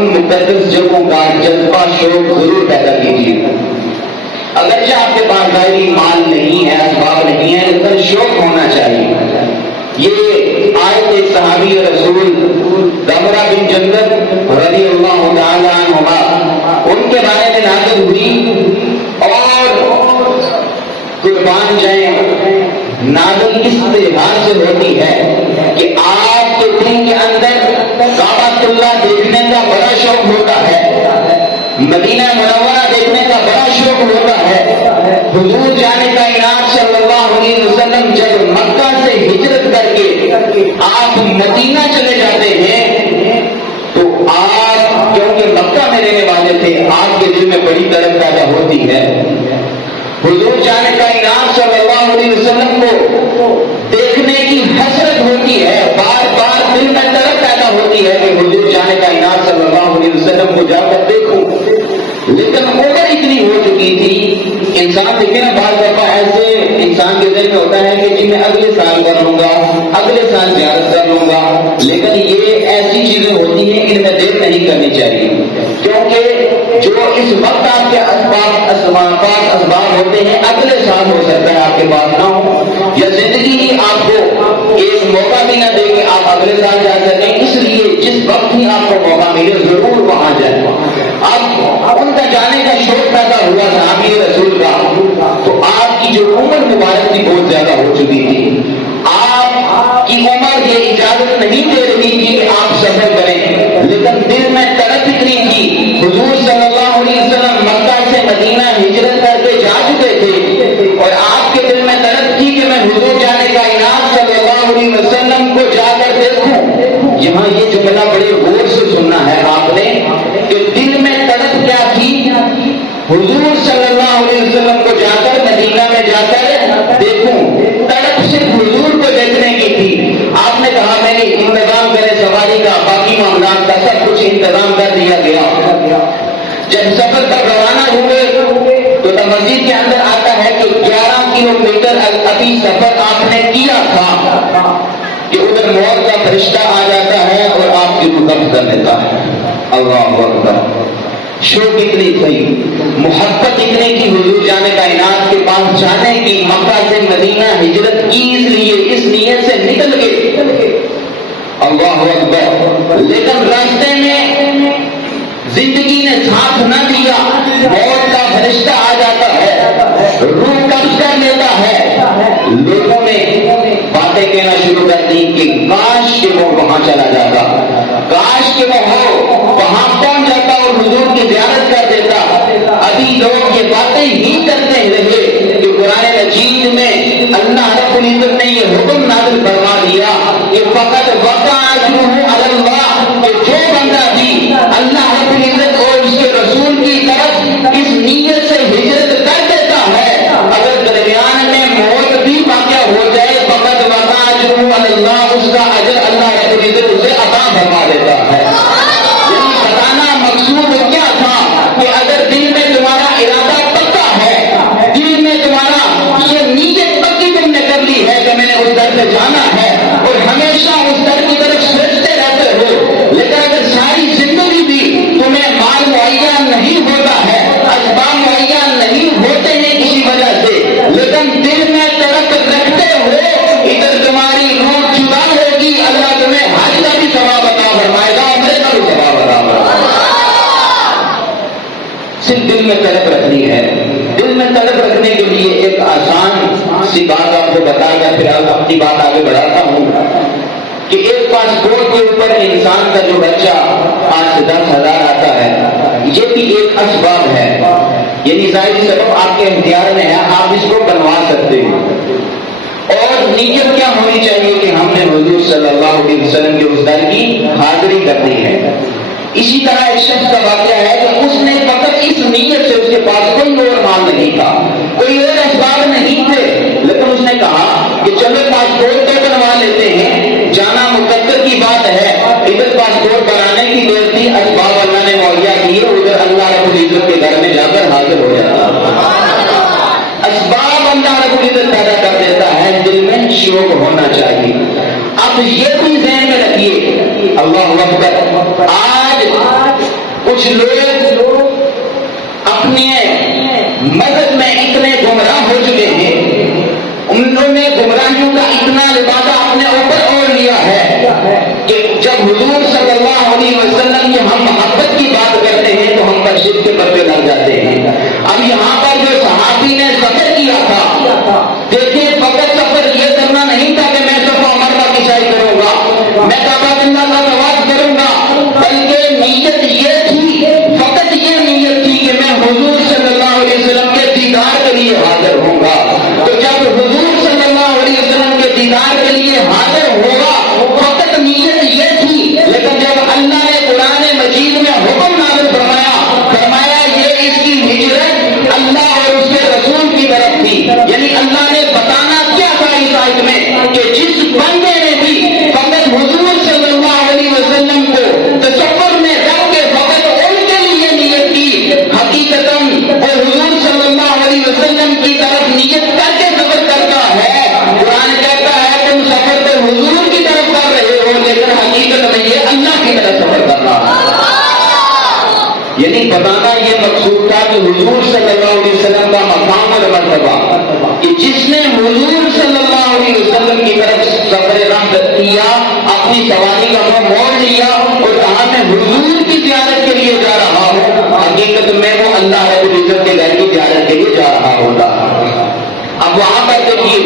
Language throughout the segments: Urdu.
ان مقدس جگہوں کا جذبہ شوق ضرور پیدا کیجیے. اگرچہ آپ کے پاس ظاہری مال نہیں ہے، اسباب نہیں ہے، لیکن شوق ہونا چاہیے. یہ آیت صحابی رسول ضمرہ بن جندب رضی اللہ تعالی عنہما ان کے بارے میں نازل ہوئی، اور قربان جائیں نازل اس لحاظ سے ہوتی ہے کہ آپ کے دل کے اندر کعبۃ اللہ دیکھنے کا بڑا شوق ہوتا ہے، مدینہ منورہ دیکھنے کا بڑا شوق ہوتا ہے. حضور جانے کا انعام صلی اللہ علیہ وسلم جب مکہ سے ہجرت کر کے آپ مدینہ چلے جاتے ہیں تو آپ کیونکہ مکہ میں رہنے والے تھے، آپ کے دل میں بڑی طلب پیدا ہوتی ہے. حضور جانے کا انعام صلی اللہ علیہ وسلم کو دیکھنے کی حسرت ہوتی ہے، بار بار دل میں طلب پیدا ہوتی ہے کہ حضور جانے کا انعام صلی اللہ علیہ وسلم کو جا کر دیکھوں. لیکن عمر اتنی ہو چکی تھی، انسان دیکھے نا بعض دفعہ ایسے انسان کے دل میں ہوتا ہے کہ جی میں اگلے سال کر لوں گا، اگلے سال زیارت کر لوں گا. لیکن یہ ایسی چیزیں ہوتی ہیں، ان میں دیر نہیں کرنی چاہیے، کیونکہ جو اس وقت آپ کے اسباب ہوتے ہیں اگلے سال ہو سکتا ہے آپ کے پاس نہ ہو، یا زندگی ہی آپ کو ایک موقع بھی نہ دے کہ آپ اگلے سال جا سکیں. اس لیے جس وقت ہی آپ کو موقع ملے ضرور وہاں جائیں. اب ان کا جانے کا شوق پیدا ہوا صحابی رسول کا، تو آپ کی جو عمر مبارک تھی بہت زیادہ ہو چکی تھی. آپ کی عمر یہ اجازت نہیں دے رہی تھی کہ آپ سفر کریں، لیکن دل میں طلب اتنی تھی. حضور صلی اللہ علیہ وسلم مکہ سے مدینہ ہجرت کر کے جا چکے تھے، اور آپ کے دل میں طلب تھی کہ میں حضور جانے کا انعام صلی اللہ علیہ وسلم کو جا کر دیکھوں. یہاں یہ جملہ بڑے غور سے سننا ہے آپ نے کہ دل میں طلب کیا تھی؟ حضور صلی اللہ علیہ وسلم کو جا کر مدینہ میں جا کر دیکھوں. طلب صرف حضور کو دیکھنے کی تھی. آپ نے کہا میں نے انتظام کرے سواری کا، باقی معاملات کا سب کچھ انتظام کر دیا گیا. جب سفر پر روانہ ہوئے تو مسجد کے اندر آتا ہے کہ 11 کلومیٹر ابھی سفر آپ نے کیا تھا کہ ادھر موت کا فرشتہ آ جاتا ہے اور آپ کی رکب کر دیتا ہے. اللہ اکبر. شوق اتنی تھی، محبت اتنی کی حضور جانے کا انعام کے پاس جانے کی، مکہ سے مدینہ ہجرت کی اس نیت سے نکل گئے. اللہ اکبر. لیکن راستے میں زندگی نے ساتھ نہ دیا، موت کا فرشتہ آ جاتا ہے، روح قبض کر لیتا ہے. لوگوں نے باتیں کہنا شروع کر دی کہ کاش کہ وہ وہاں چلا جاتا، کاش کہ وہ وہاں پہنچ جاتا اور حضور کی زیارت کر دیتا. ابھی لوگ یہ باتیں ہی کرتے رہے کہ قرآن مجید میں اللہ رب العزت نے یہ حکم نازل فرما دیا کہ فقط وقع اجرہ علی اللہ، کہ جو بندہ بھی اللہ رب العزت اور اس کے رسول کی طرف اس نیت سے ہجرت کر دیتا ہے، اگر درمیان میں موت بھی واقع ہو جائے فقط وقع اجرہ علی اللہ، اس کا اجر اللہ رب العزت اسے عطا فرما دیتا ہے. یعنی بتانا مقصود کیا تھا کہ اگر دل میں تمہارا ارادہ پکا ہے، دل میں تمہارا یہ نیت پکی تم نے کر لی ہے کہ میں نے اس در پہ جانا ہے اور ہمیشہ اس در کی طرف سوچتے رہتے ہو، لیکن اگر ساری زندگی بھی تمہیں مال معین نہیں ہوتا ہے، اسباب معین نہیں ہوتے ہیں کسی وجہ سے، لیکن دل میں طلب رکھتے ہو ادھر تمہاری روح جدا ہوگی، اللہ تمہیں حج کا بھی ثواب عطا فرمائے گا، عمرے کا بھی ثواب عطا فرمائے گا. صرف دل میں طلب رکھنی ہے. دل میں طلب رکھنے کے لیے ایک آسان سی بات آپ کو بتا کر پھر اپنی بات آگے بڑھاتا ہوں کہ ایک پاسپورٹ کے اوپر انسان کا جو بچہ 8 سے 10 ہزار آتا ہے، یہ بھی ایک اسباب ہے. یعنی ظاہری سبب آپ کے اختیار میں ہے، آپ اس کو بنوا سکتے ہیں. اور نیت کیا ہونی چاہیے کہ ہم نے حضور صلی اللہ علیہ وسلم کے اس در کی حاضری کرنی ہے. اسی طرح ایک شخص کا واقعہ ہے کہ اس نے فقط اس نیت سے، اس کے پاس کوئی اور مال نہیں تھا، کوئی اور اسباب نہیں تھے، لیکن اس نے کہا کہ چلو پاسپورٹ تو بنوا لیتے ہیں، جانا مقدر کی بات ہے. ادھر پاسپورٹ بنانے کی دیر تھی، اسباب اللہ نے مہیا کیے، ادھر اللہ رب العزت کے گھر میں جا کر حاضر ہو جاتا. اسباب اللہ رب العزت پیدا کر دیتا ہے، دل میں شوق ہونا چاہیے. اب یہ بھی ذہن میں رکھیے، اللہ اکبر، آج کچھ لوگ اپنے مذہب میں اتنے گمراہ ہو چکے ہیں، انہوں نے گمراہیوں کا اتنا لبادہ اپنے اوپر اوڑھ لیا ہے کہ جب حضور صلی اللہ علیہ وسلم کی ہم محبت کی بات کرتے ہیں تو ہم پر شرک کے پتے لگ جاتے ہیں۔ اب یہاں پر جو صحابی نے سفر کیا تھا، دیکھیے فقط سفر یہ کرنا نہیں تھا کہ میں صفا مروا کی سعی کروں گا، میں کعبہ اللہ کا طواف کروں گا، بلکہ نیت یہ تھی، فقط یہ نیت تھی کہ میں حضور صلی اللہ علیہ وسلم کے دیدار کے لیے حاضر ہوں گا۔ تو جب حضور صلی اللہ علیہ وسلم کے دیدار کے لیے حاضر ہوگا، فقط نیت یہ تھی، لیکن جب اللہ نے قرآن مجید میں حکم نازل فرمایا یہ اس کی ہجرت اللہ اور اس کے رسول کی طرف تھی، یعنی اللہ نے بتانا کیا تھا اس آیت میں کہ جس بندے نے بھی فقط حضور صلی اللہ علیہ وسلم کو تصور میں رکھ کے فقط ان کے لیے نیت کی، حقیقتاً وہ حضور صلی اللہ علیہ وسلم کی طرف نیت کر کے سفر کرتا ہے۔ قرآن کہتا ہے تم سفر تو حضور کی طرف کر رہے ہو، لیکن حقیقت میں یہ اللہ کی طرف سفر کر رہا ہے۔ یعنی بتانا یہ مقصود تھا کہ حضور صلی اللہ علیہ وسلم کا مقام اور مرتبہ کہ جس نے حضور صلی اللہ علیہ وسلم کی طرف سفر رحمت کیا، اپنی سواری کا منہ موڑ لیا اور کہا میں حضور کی زیارت کے لیے جا رہا ہوں، حقیقت میں وہ اللہ رب العزت کے گھر کی زیارت کے لیے جا رہا ہوتا۔ اب وہاں پر دیکھیے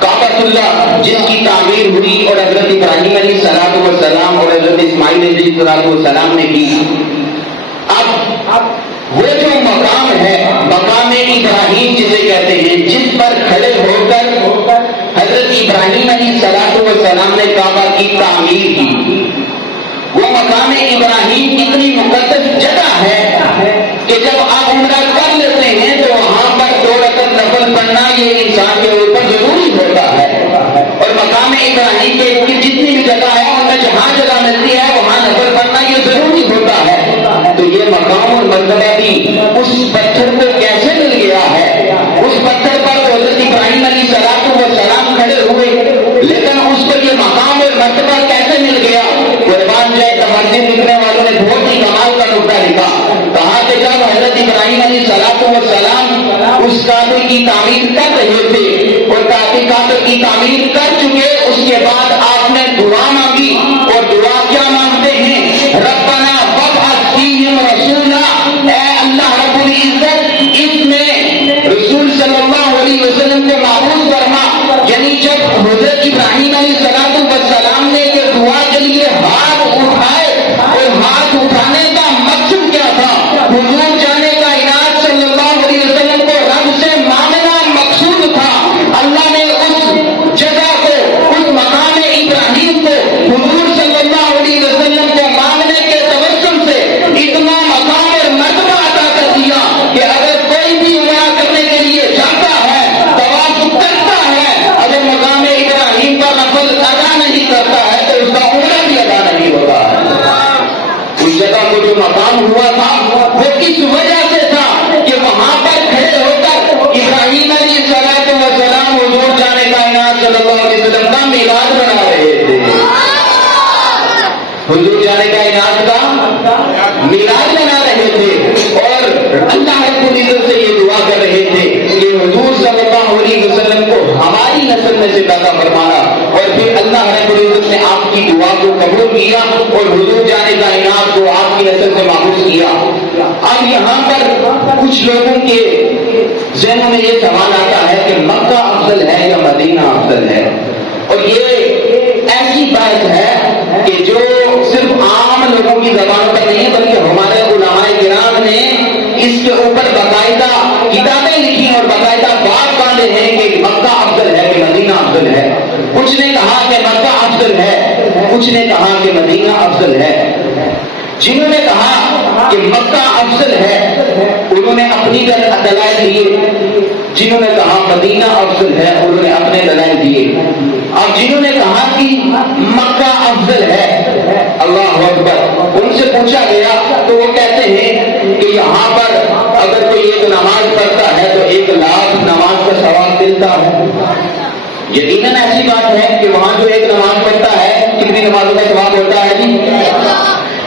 کعبۃ اللہ جس کی تعمیر ہوئی اور حضرت ابراہیم علیہ الصلوۃ والسلام اور حضرت اسماعیل علیہ الصلوۃ والسلام نے کی، اب وہ جو مقام ہے مقام ابراہیم جسے کہتے ہیں، جس پر کھڑے ہو کر حضرت ابراہیم علیہ الصلوۃ والسلام نے کعبہ کی تعمیر کی، وہ مقام ابراہیم اتنی مقدس جگہ ہے کہ جب آپ عمرہ کر لیتے ہیں تو وہاں پر 2 رکعت نفل پڑھنا یہ انسان کے اوپر ضروری ہوتا ہے، اور مقام ابراہیم کے جتنی بھی جگہ ہے ان میں جہاں جگہ ملتی ہے وہاں نفل پڑھنا یہ ضروری ہوتا ہے۔ تو یہ مقام اور مرتبہ بھی اس پتھر کو کیسے مل گیا ہے؟ اس پتھر پر حضرت ابراہیم علیہ الصلوۃ والسلام کھڑے ہوئے، لیکن اس پر یہ مقام اور مرتبہ کیسے مل گیا؟ قربان جائے تفسیر لکھنے والوں نے بہت ہی کمال کا نقطہ لکھا، کہا کہ جب حضرت ابراہیم علیہ الصلوۃ والسلام اس کعبے کی تعمیر کر رہے تھے اور کعبے کی تعمیر کر چکے، اس کے بعد آپ نے دعا مانگی، اور دعا کیا مانگتے ہیں؟ ربنا وابعث فیہم رسولا، اے اللہ رب العزت اس میں رسول صلی اللہ علیہ وسلم کو معبود فرما۔ یعنی جب حضرت ابراہیم علیہ الصلوۃ والسلام نے یہ دعا کے لیے ہاتھ اٹھائے، اور ہاتھ اٹھانے کا مقصد کیا تھا؟ حضور جانے کا عنایت صلی اللہ علیہ وسلم کو رب سے مانگنا مقصود تھا۔ اللہ نے اس جگہ کو، اس مقام ابراہیم کو حضور صلی اللہ علیہ وسلم کو مانگنے کے توسل سے اتنا مقام اور مرتبہ عطا کر دیا کہ اگر کوئی بھی عمرہ کرنے کے لیے جاتا ہے، طواف کرتا ہے، اگر مقام ابراہیم کا نفل ادا نہیں کرتا ہے تو اس کا عمرہ بھی ادا نہیں ہوتا ہے۔ اس جگہ کو جو مقام ہوا تھا وہ کس وجہ سے تھا کہ وہاں پر کھڑے ہو کر ابراہیم علیہ الصلوۃ والسلام حضور جانے کا عنایت صلی اللہ علیہ وسلم کا میلاد بنا رہے تھے، حضور جانے کا عنایت کا میلاد بنا رہے تھے، اور اللہ رب العزت سے یہ دعا کر رہے تھے کہ حضور صلی اللہ علیہ وسلم کو ہماری نسل میں سے پیدا فرمانا، اور پھر اللہ رب العزت نے آپ کی دعا کو قبول کیا اور حضور جانے کا عنایت کو آپ کی نسل سے محفوظ کیا۔ اب یہاں پر کچھ لوگوں کے ذہنوں میں یہ سوال آتا ہے کہ مکہ افضل ہے یا مدینہ افضل ہے، اور یہ ایسی بات ہے کہ جو صرف عام لوگوں کی زبانوں پر نہیں بلکہ ہمارے علماء کرام نے اس کے اوپر باقاعدہ کتابیں لکھی اور باقاعدہ بات باندھے ہیں کہ مکہ افضل ہے کہ مدینہ افضل ہے۔ کچھ نے کہا کہ مکہ افضل ہے، کچھ نے کہا کہ مدینہ افضل ہے۔ جنہوں نے کہا کہ مکہ افضل ہے انہوں نے اپنی دلائل دیے، جنہوں نے کہا مدینہ افضل ہے انہوں نے اپنے دلائل دیے۔ اب جنہوں نے کہا کہ مکہ افضل ہے، اللہ اکبر، ان سے پوچھا گیا تو وہ کہتے ہیں کہ یہاں پر اگر کوئی ایک نماز پڑھتا ہے تو 1 لاکھ نماز کا ثواب ملتا ہے۔ یقیناً ایسی بات ہے کہ وہاں جو ایک نماز پڑھتا ہے کتنی نمازوں کا ثواب ہوتا ہے جی؟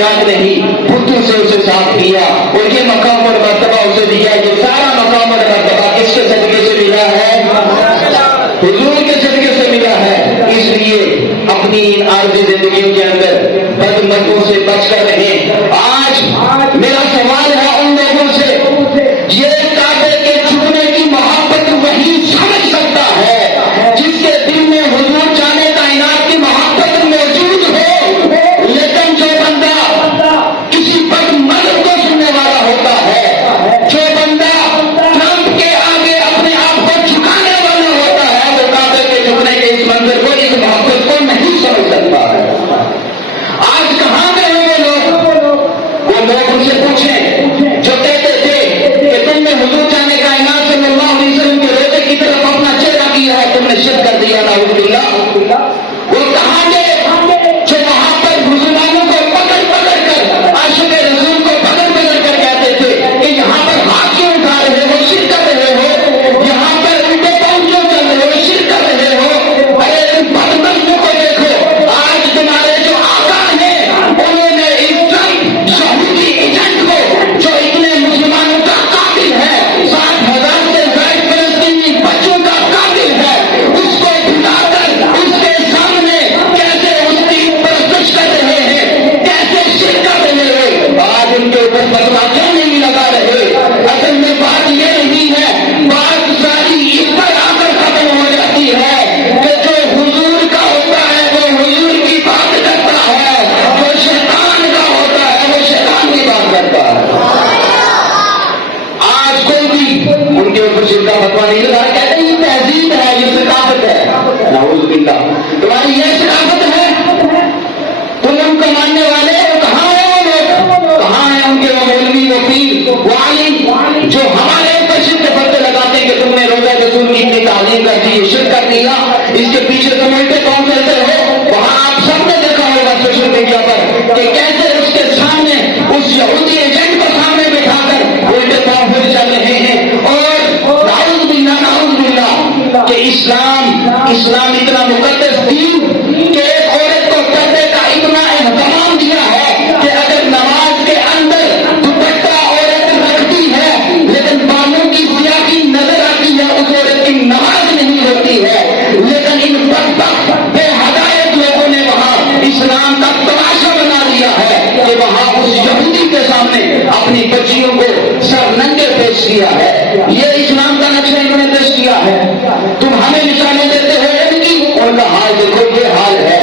کائنات نے ہی بتوں سے اسے صاف کیا اور یہ مقام اور مرتبہ اسے دیا. یہ سارا مقام اور مرتبہ کس کے صدقے سے ملا ہے؟ حضور کے صدقے سے ملا ہے. اس لیے اپنی ان عارضی زندگیوں کے اندر بدمتوں سے بچ کر رہیں. آج میرا سوال ہے ان لوگوں سے، یہ کعبے کے جھکنے کی محبت وہی سمجھ سکتا ہے جس کے دل میں حضور جانے کائنات کی محبت موجود ہو، لیکن جو بندہ کسی بد مرد کو سننے والا ہوتا ہے، جو بندہ ٹرمپ کے آگے اپنے آپ کو جھکانے والا ہوتا ہے، وہ کعبے کے جھکنے کے اس منظر کو، اس محبت کو نہیں سمجھ سکتا ہے. آج کہاں گئے وہ لوگ ان سے پوچھیں جو کہتے تھے کہ تم نے حضور جانے کائنات صلی اللہ علیہ وسلم کے روزے کی طرف اپنا چہرہ کیا ہے، تم نے شرک کر دیا. نعوذ باللہ. وہ کہاں گئے جو وہاں پر مسلمانوں کو پکڑ پکڑ کر، عاشق رسول کو پکڑ پکڑ کر کہتے تھے کہ یہاں پر ہاتھ کیوں اٹھا رہے ہو، شرک کر رہے ہو، یہاں پر الٹے پاؤں کیوں چل رہے ہو، شرک کر رہے ہو. ارے ان بدمستوں کو دیکھو، آج تمہارے جو آقا ہیں انہوں نے یہودی ایجنٹ کو جو اتنے مسلمانوں کا قاتل ہے، 60,000 سے زائد فلسطینی بچوں کا قاتل ہے، اس کو بلا کر اس کے سامنے کیسے اس کی پرستش کر رہے ہیں، کیسے شرک کر رہے ہیں. آج ان کے اوپر فتوا کیوں نہیں لگا رہے؟ اصل میں بات یہ نہیں ہے، بات ساری اس پر آ کر ختم ہو جاتی ہے کہ جو حضور کا ہوتا ہے وہ حضور کی بات کرتا ہے، جو شیطان کا ہوتا ہے وہ شیطان کی بات کرتا ہے. آج کوئی بھی ان کے اوپر شرک کا فتوا نہیں لگا، کہتے ہیں یہ تہذیب ہے، یہ ثقافت ہے. نعوذ باللہ. تمہاری یہ ثقافت ہے، تم ان کو ماننے والے ہو. کہاں ہیں وہ لوگ؟ کہاں ہیں ان کے وہ مولوی، وہ پیر، وہ عالم جو ہمارے اوپر شرک کے فتوے لگاتے ہیں کہ تم نے روزہ رسول کی اتنی تعلیم کر دی، شرک کر دیا، اس کے پیچھے تم الٹے کون چلتے ہو؟ وہاں آپ سب نے دیکھا ہوگا سوشل میڈیا پر کہ کیسے اس کے سامنے اس یہودی ایجنٹ کو سامنے بٹھا کر الٹے پاؤں پھر چل رہے ہیں. اور نعوذ باللہ کہ اسلام اتنا مقدس دین کہ ایک عورت کو پردے کا اتنا اہتمام دیا ہے کہ اگر نماز کے اندر دوپٹہ عورت رکھتی ہے لیکن بالوں کی سیاہی نظر آتی ہے، اس عورت کی نماز نہیں ہوتی ہے. لیکن ان بدبخت بے ہدایت لوگوں نے وہاں اسلام کا تماشا بنا دیا ہے کہ وہاں اس یہودی کے سامنے اپنی بچیوں کو سر ننگے پیش کیا ہے. یہ اسلام کا نقشہ انہوں نے پیش کیا ہے. تم ہمیں نشانیں دیتے ہو ان کی، ان کا حال دیکھو، یہ حال ہے.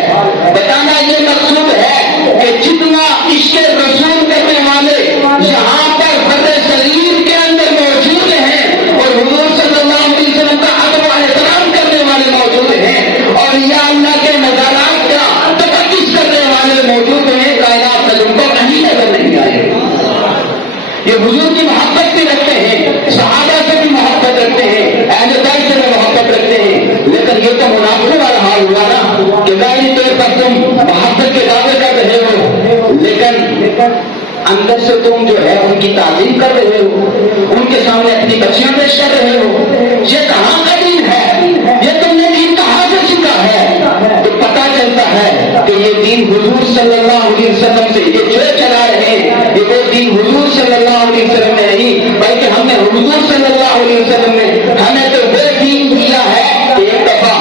بتانا یہ مقصود ہے کہ جتنا عشق رسول کرنے والے یہاں پر فتح شریر کے اندر موجود ہیں اور حضور صلی اللہ علیہ وسلم کا ادب و احترام کرنے والے موجود ہیں اور یا اللہ کے نظارات کا تقدس کرنے والے موجود ہیں، کائنات میں تم کو کہیں نظر نہیں آئے. یہ حضور کی محبت بھی رکھتے ہیں، صحابہ سے بھی محبت رکھتے ہیں، اہل بیت سے بھی محبت رکھتے ہیں، لیکن یہ تو منافقوں والا حال ہوا نا کہ ظاہری طور پر تم محبت کے دعوے کر رہے ہو لیکن اندر سے تم جو ہے ان کی تعظیم کر رہے ہو، ان کے سامنے اپنی بچیاں پیش کر رہے ہو. یہ کہاں کا دین ہے؟ یہ تم نے دین کہاں سے سیکھا ہے؟ تو پتہ چلتا ہے کہ یہ دین حضور صلی اللہ علیہ وسلم سے یہ جو چلا رہے ہیں یہ وہ دین حضور صلی اللہ علیہ وسلم نے نہیں، بلکہ ہم نے حضور صلی اللہ علیہ وسلم نے ہمیں تو وہ دین دیا ہے کہ ایک دفعہ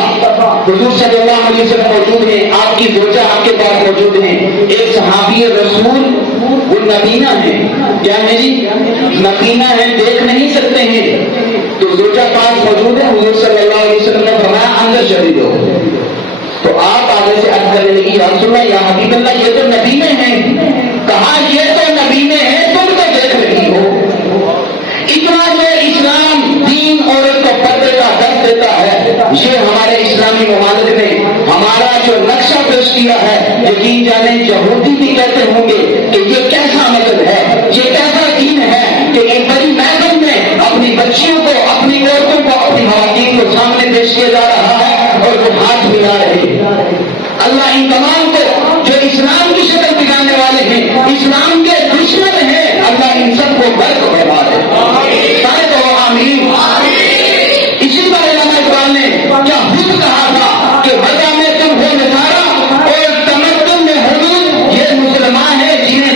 حضور صلی اللہ علیہ وسلم موجود ہیں، آپ کی زوجہ آپ کے پاس موجود ہیں، ایک صحابی رسول وہ نبینہ ہے، کیا ہے جی؟ نبینہ ہے، دیکھ نہیں سکتے ہیں، تو زوجہ پاس موجود ہے. حضور صلی اللہ علیہ وسلم نے فرمایا اندر چلی دو. تو آپ آگے سے عرض کرنے لگی یا رسول اللہ، یا حبیب اللہ، یہ تو نبینے ہیں. کہا یہ تو نبینے ہیں، تم تو دیکھ رہی ہو. اتنا جو اسلام دین عورت کو پردے کا درس دیتا ہے، یہ ہمارے اسلامی ممالک نے ہمارا جو نقشہ پیش کیا ہے، یقین جانے یہودی بھی کہتے ہوں گے کہ یہ کیسا مذہب ہے، یہ کیسا دین ہے کہ ایک بڑی محفل میں اپنی بچیوں کو، اپنی عورتوں کو، اپنی خواتین کو سامنے پیش کیا جا رہا ہے اور وہ ہاتھ ملا رہے. اللہ ان تمام کو جو اسلام کی شکل دکھانے والے ہیں، اسلام کے دشمن ہیں، اللہ ان سب کو برق فرما دے. سارے تو آمین. اسی طرح علامہ اقبال نے کیا خود کہا تھا کہ وجہ میں تم ہو نظارہ اور تمدن میں حضور، یہ مسلمان ہیں جنہیں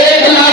1,00,000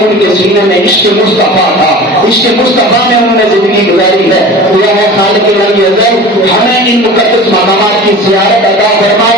ان کے سینے میں عشق مصطفیٰ تھا، عشق مصطفیٰ میں انہوں نے زندگی گزاری ہے۔ دعا ہے خالق العلی ازل ہمیں ان مقدس مقامات کی زیارت عطا فرمائے۔